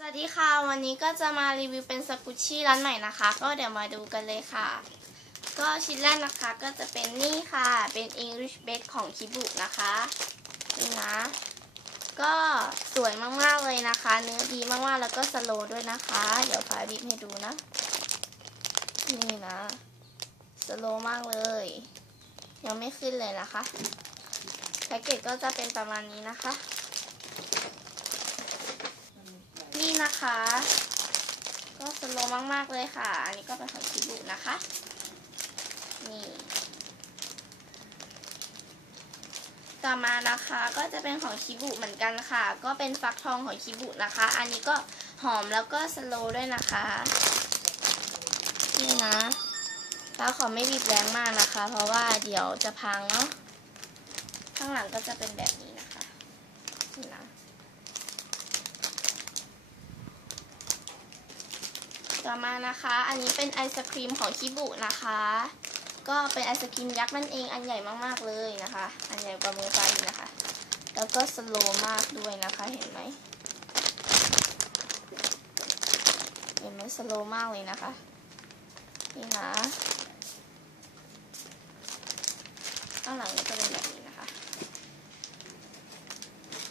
สวัสดีค่ะ วันนี้ก็จะมารีวิวเป็นสกุชชี่ร้านใหม่นะคะ ก็เดี๋ยวมาดูกันเลยค่ะ ก็ชิ้นแรกนะคะก็จะเป็นนี่ค่ะ เป็น English b a k ของคิบุนะคะนี่นะ ก็สวยมากๆเลยนะคะ เนื้อดีมากๆแล้วก็สโลด้วยนะคะ เดี๋ยวฟ้าบิบให้ดูนะ นี่นะสโลมากเลย ยังไม่ขึ้นเลยนะคะแพ็กเกจก็จะเป็นประมาณนี้นะคะ นะคะ ก็สโลมาก ๆ เลยค่ะ อันนี้ก็เป็นของคิบุนะคะ นี่ ต่อมานะคะก็จะเป็นของคิบุเหมือนกันค่ะ ก็เป็นฟักทองของคิบุนะคะ อันนี้ก็หอมแล้วก็สโลด้วยนะคะ นี่นะฟ้าขอไม่บีบแรงมากนะคะ เพราะว่าเดี๋ยวจะพังเนาะ ข้างหลังก็จะเป็นแบบนี้นะ ต่อมานะคะ อันนี้เป็นไอศครีมของคิบุนะคะ ก็เป็นไอศครีมยักษ์นั่นเอง อันใหญ่มากๆเลยนะคะ อันใหญ่กว่ามือฟ้าอีกนะคะ แล้วก็สโลว์มากด้วยนะคะ เห็นไหม เห็นไหมสโลว์มากเลยนะคะ นี่นะข้างหลังก็จะเป็นแบบนี้นะคะ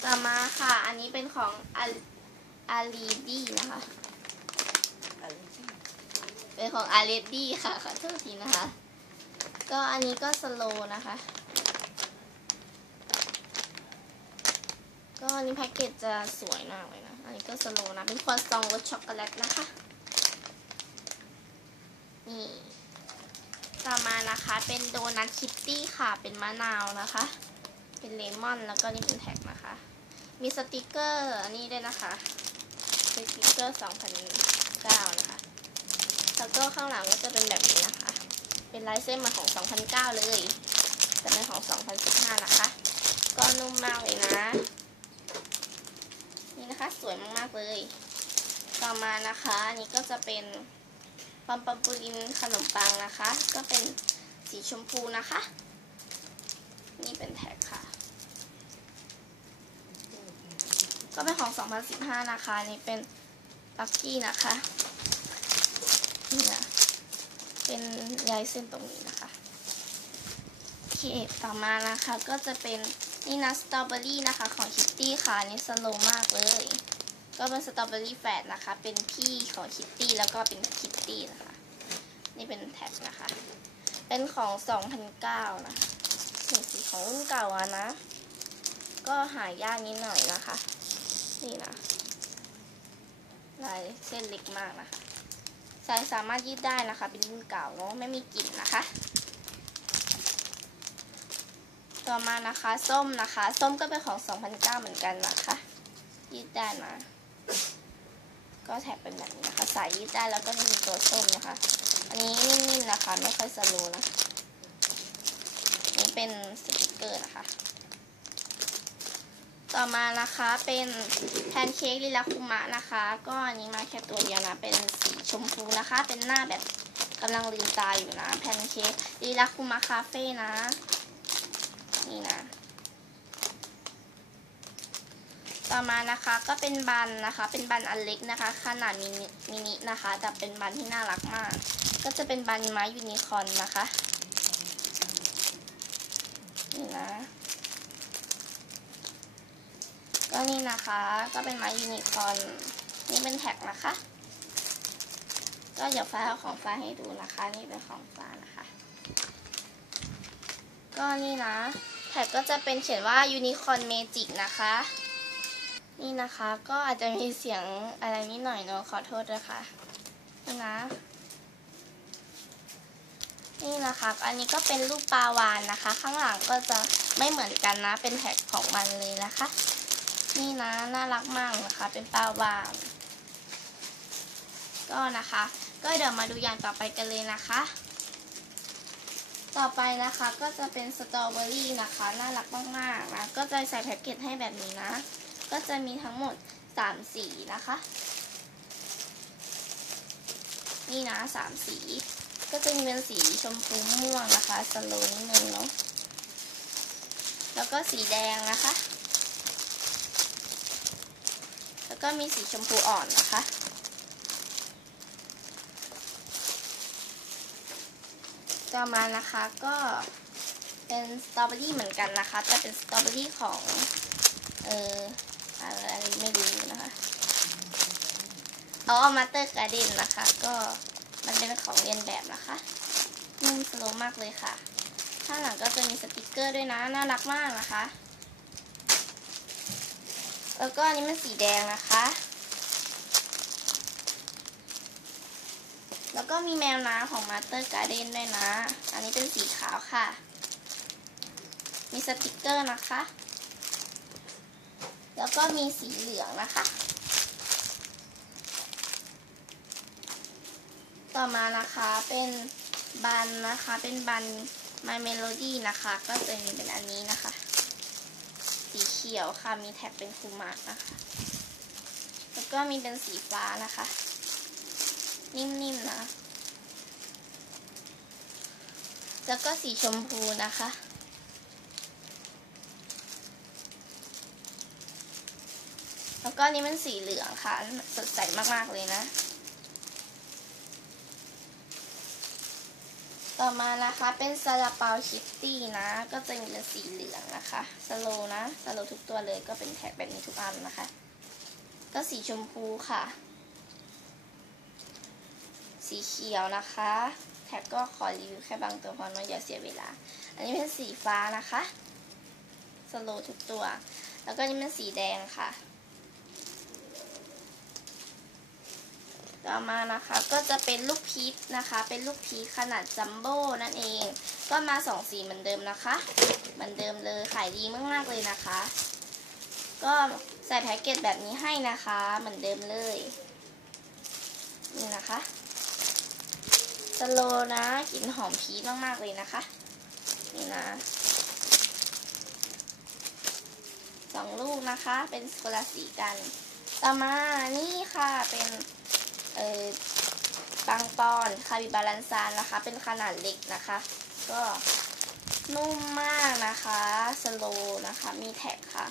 ต่อมาค่ะ อันนี้เป็นของอาลีดีนะคะ เป็นของอาเลดดี้ค่ะ ขอโทษทีนะคะ ก็อันนี้ก็สโลนะคะ ก็อันนี้แพ็กเกจจะสวยมากเลยนะ อันนี้ก็สโลนะ เป็นครัวซองรสช็อกโกแลตนะคะ นี่ ต่อมานะคะ เป็นโดนัทคิตตี้ค่ะ เป็นมะนาวนะคะ เป็นเลมอนแล้วก็นี่เป็นแท็กนะคะ มีสติกเกอร์อันนี้ด้วยนะคะ เป็นสติกเกอร์2009นะคะ แล้วก็ข้างหลังก็จะเป็นแบบนี้นะคะ เป็นลายเส้นมาของ 2009 เลย แต่เป็นของ 2015 นะคะ ก็นุ่มมากเลยนะ นี่นะคะสวยมากๆเลย ต่อมานะคะอันนี้ก็จะเป็นปัมปัมปูรินขนมปังนะคะ ก็เป็นสีชมพูนะคะ นี่เป็นแท็กค่ะ ก็เป็นของ 2015 นะคะ นี่เป็นปักกี้นะคะ นี่นะเป็นลายเส้นตรงนี้นะคะโอเคต่อมานะคะก็จะเป็นนี่นะสตรอเบอรี่นะคะของคิตตี้ค่ะนี่สโลมากเลย ก็เป็นสตรอเบอรี่แฝดนะคะ เป็นพี่ของคิตตี้แล้วก็เป็นคิตตี้นะคะ นี่เป็นแท็กนะคะ เป็นของ2009นะสีสีของรุ่นเก่าอะนะ ก็หายากนิดหน่อยนะคะ นี่นะลายเส้นเล็กมากนะคะ สายสามารถยืดได้นะคะ เป็นรุ่นเก่าเนาะไม่มีกลิ่นนะคะ ต่อมานะคะส้มนะคะ ส้มก็เป็นของ2009เหมือนกันนะคะ ยืดได้นะก็แถบเป็นแบบนี้นะคะ สายยืดได้แล้วก็มีตัวส้มนะคะ อันนี้นิ่มๆนะคะ ไม่ค่อยสโลนะนี่เป็นสติกเกอร์นะคะ ต่อมานะคะเป็นแพนเค้กลิลาคุมะนะคะ ก็อันนี้มาแค่ตัวเดียวนะ เป็นสีชมพูนะคะ เป็นหน้าแบบกำลังลืมตาอยู่นะแพนเค้กลิลาคุมะคาเฟ่นะ นี่นะ ต่อมานะคะก็เป็นบันนะคะ เป็นบันอันเล็กนะคะ ขนาดมินิมินินะคะ แต่เป็นบันที่น่ารักมาก ก็จะเป็นบันไม้ยูนิคอร์นนะคะ นี่นะ ก็นี่นะคะ ก็เป็นไม้ยูนิคอร์นนี่เป็นแท็กนะคะ ก็เดี๋ยวฟ้าเอาของฟ้าให้ดูนะคะ นี่เป็นของฟ้านะคะ ก็นี่นะ แท็กก็จะเป็นเขียนว่ายูนิคอร์นเมจิกนะคะ นี่นะคะก็อาจจะมีเสียงอะไรนิดหน่อยเนาะขอโทษด้วยค่ะนี่นะนี่นะคะ อันนี้ก็เป็นรูปปลาวานนะคะ ข้างหลังก็จะไม่เหมือนกันนะ เป็นแท็กของมันเลยนะคะ นี่นะน่ารักมากนะคะ เป็นปลาวานก็นะคะ ก็เดี๋ยวมาดูอย่างต่อไปกันเลยนะคะ ต่อไปนะคะก็จะเป็นสตรอเบอรี่นะคะน่ารักมากๆนะก็จะใส่แพ็กเกจให้แบบนี้นะ ก็จะมีทั้งหมด3สีนะคะ นี่นะสามสี ก็จะมีเป็นสีชมพูม่วงนะคะสโลนิดนึงเนาะแล้วก็สีแดงนะคะ แล้วก็มีสีชมพูอ่อนนะคะ ต่อมานะคะก็เป็นสตรอเบอรี่เหมือนกันนะคะแต่เป็นสตรอเบอรี่ของ เอออะไรไม่รู้นะคะเอาอมาเตอร์การ์เดนนะคะ ก็มันเป็นของเรียนแบบนะคะนุ่มสโลมากเลยค่ะ ข้างหลังก็จะมีสติกเกอร์ด้วยนะ น่ารักมากนะคะ แล้วก็อันนี้มันสีแดงนะคะ แล้วก็มีแมวน้ำของมาเตอร์การ์เดนด้วยนะ อันนี้เป็นสีขาวค่ะ มีสติกเกอร์นะคะ แล้วก็มีสีเหลืองนะคะ ต่อมานะคะเป็นบันนะคะ เป็นบัน My Melody นะคะ ก็จะมีเป็นอันนี้นะคะ ขียวค่ะ มีแท็กเป็นคูมานะคะ แล้วก็มีเป็นสีฟ้านะคะ นิ่มๆนะ แล้วก็สีชมพูนะคะแล้วก็นี่มันสีเหลืองค่ะ สดใสมาก ๆ เลยนะ ต่อมานะคะเป็นซาลาเปาคิตตี้นะ ก็จะมีเป็นสีเหลืองนะคะสโลนะสโลทุกตัวเลยก็เป็นแท็กแบบนี้ทุกอันนะคะ ก็สีชมพูค่ะ สีเขียวนะคะ แท็กก็ขอรีวิวแค่บางตัวเพราะน้อยอย่าเสียเวลา อันนี้เป็นสีฟ้านะคะสโลทุกตัว แล้วก็นี่เป็นสีแดงค่ะ ต่อมานะคะ ก็จะเป็นลูกพีชนะคะ เป็นลูกพีชขนาดจัมโบ้นั่นเอง ก็มาสองสีเหมือนเดิมนะคะ เหมือนเดิมเลยขายดีมากๆเลยนะคะ ก็ใส่แพ็กเกจแบบนี้ให้นะคะ เหมือนเดิมเลยนี่นะคะสโลนะกลิ่นหอมพีชมากๆเลยนะคะนี่นะสองลูกนะคะ เป็นคนละสีกัน ต่อมานี่ค่ะเป็น เออบางปอนคาบิบาลันซานนะคะ เป็นขนาดเล็กนะคะ ก็นุ่มมากนะคะ สโลนะคะ มีแท็กค่ะ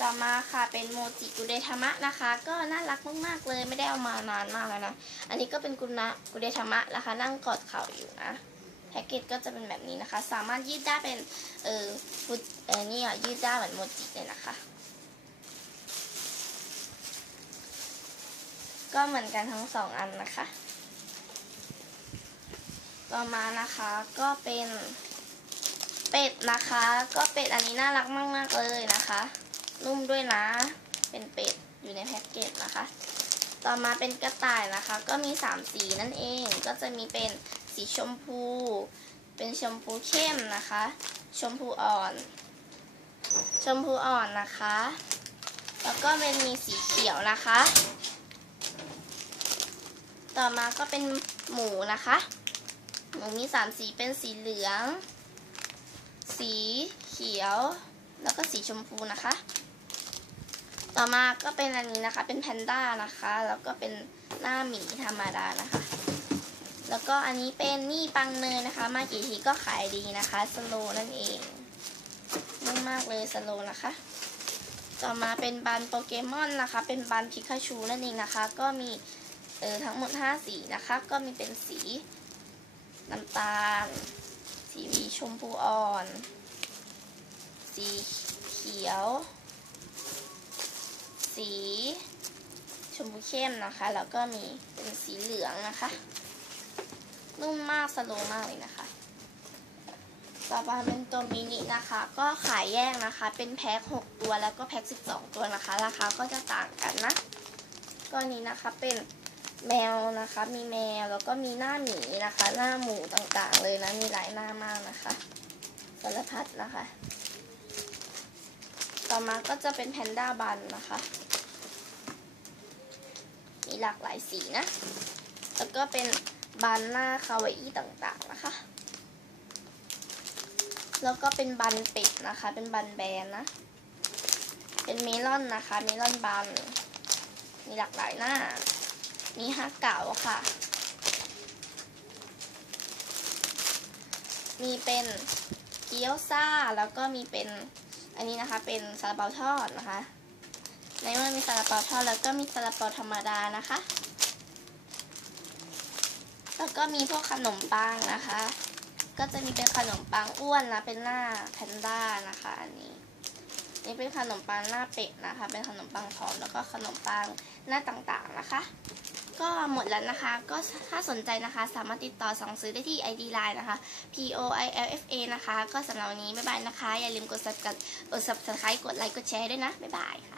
ต่อมาค่ะเป็นโมจิกุเดธรรมะนะคะ ก็น่ารักมากๆเลย ไม่ได้เอามานานมากแล้วนะ อันนี้ก็เป็นกุนะกุเดธรรมะนะคะ นั่งกอดเข่าอยู่นะ แพ็กเกจก็จะเป็นแบบนี้นะคะ สามารถยืดได้เป็น เออฟุตเออนี่อะยืดได้เหมือนโมจิเลยนะคะ ก็เหมือนกันทั้งสองอันนะคะ ต่อมานะคะก็เป็นเป็ดนะคะ ก็เป็ดอันนี้น่ารักมากๆเลยนะคะ นุ่มด้วยนะ เป็นเป็ดอยู่ในแพ็กเกจนะคะ ต่อมาเป็นกระต่ายนะคะ ก็มีสามสีนั่นเอง ก็จะมีเป็นสีชมพู เป็นชมพูเข้มนะคะ ชมพูอ่อน ชมพูอ่อนนะคะ แล้วก็เป็นมีสีเขียวนะคะ ต่อมาก็เป็นหมูนะคะ หมูมีสามสีเป็นสีเหลือง สีเขียว แล้วก็สีชมพูนะคะ ต่อมาก็เป็นอันนี้นะคะ เป็นแพนด้านะคะ แล้วก็เป็นหน้าหมีธรรมดานะคะ แล้วก็อันนี้เป็นนี่ปังเนยนะคะ มากี่ทีก็ขายดีนะคะ สโลนั่นเองนุ่มมากเลยสโลนะคะต่อมาเป็นบันโปเกมอนนะคะ เป็นบันพิคาชูนั่นเองนะคะ ก็มี เออทั้งหมด 5 สีนะคะ ก็มีเป็นสีน้ำตาล สีชมพูอ่อน สีเขียว สีชมพูเข้มนะคะ แล้วก็มีเป็นสีเหลืองนะคะ นุ่มมากสโลว์มากเลยนะคะ ต่อไปเป็นตัวมินินะคะ ก็ขายแยกนะคะ เป็นแพ็ค6ตัวแล้วก็แพ็ค12 ตัวนะคะ ราคาก็จะต่างกันนะก็นี้นะคะเป็น แมวนะคะ มีแมวแล้วก็มีหน้าหมีนะคะ หน้าหมูต่างๆ เลยนะมีหลายหน้ามากนะคะสารพัดนะคะ ต่อมาก็จะเป็นแพนด้าบันนะคะ มีหลากหลายสีนะ แล้วก็เป็นบันหน้าคาวาอี้ต่างๆนะคะ แล้วก็เป็นบันเป็ดนะคะ เป็นบันแบนนะ เป็นเมลอนนะคะ เมลอนบัน มีหลากหลายหน้า มีฮักเก๋าค่ะ มีเป็นเกี๊ยวซ่าแล้วก็มีเป็นอันนี้นะคะ เป็นซาลาเปาทอดนะคะ ในเมื่อมีซาลาเปาทอดแล้วก็มีซาลาเปาธรรมดานะคะ แล้วก็มีพวกขนมปังนะคะ ก็จะมีเป็นขนมปังอ้วนนะเป็นหน้าแพนด้านะคะอันนี้นี่เป็นขนมปังหน้าเป็ดนะคะ เป็นขนมปังทอดแล้วก็ขนมปังหน้าต่างๆนะคะ ก็หมดแล้วนะคะ ก็ถ้าสนใจนะคะ สามารถติดต่อสั่งซื้อได้ที่ ID Line นะคะ P O I L F A นะคะ ก็สำหรับวันนี้ บ๊ายบายนะคะ อย่าลืมกด subscribe กด subscribe กดไลค์ กดแชร์ด้วยนะ บ๊ายบายค่ะ